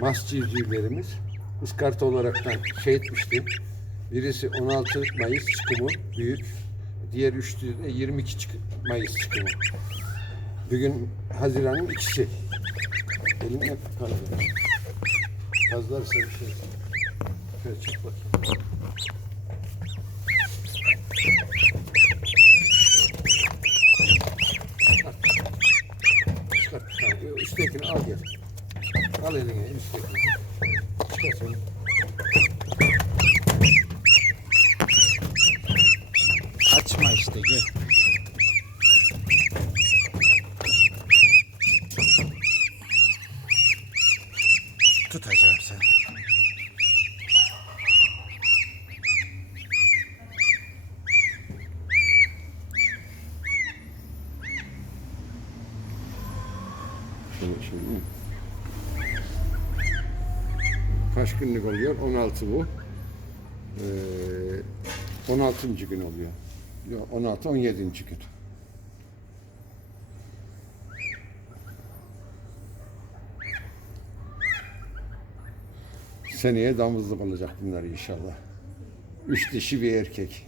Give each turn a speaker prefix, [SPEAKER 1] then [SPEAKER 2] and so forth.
[SPEAKER 1] mas civcivlerimiz ıskarta olaraktan şey etmişti. Birisi 16 Mayıs çıkımı büyük. Diğer üçlü de 22 çık- Mayıs çıkımı. Bugün Haziran'ın ikisi. Elimle kaldı. Kazlar sarı şey. Şöyle çık bakayım. Çıkart. Tamam. Üsttekini al gel. Al. Çıkart onu.
[SPEAKER 2] Açma işte gel. Tutacağım seni.
[SPEAKER 1] Şöyle şöyle. Kaç günlük oluyor? 16 bu. Ee, 16. gün oluyor. Yok 16 17. gün. Seneye damızlık olacak bunlar inşallah. Üç dişi bir erkek.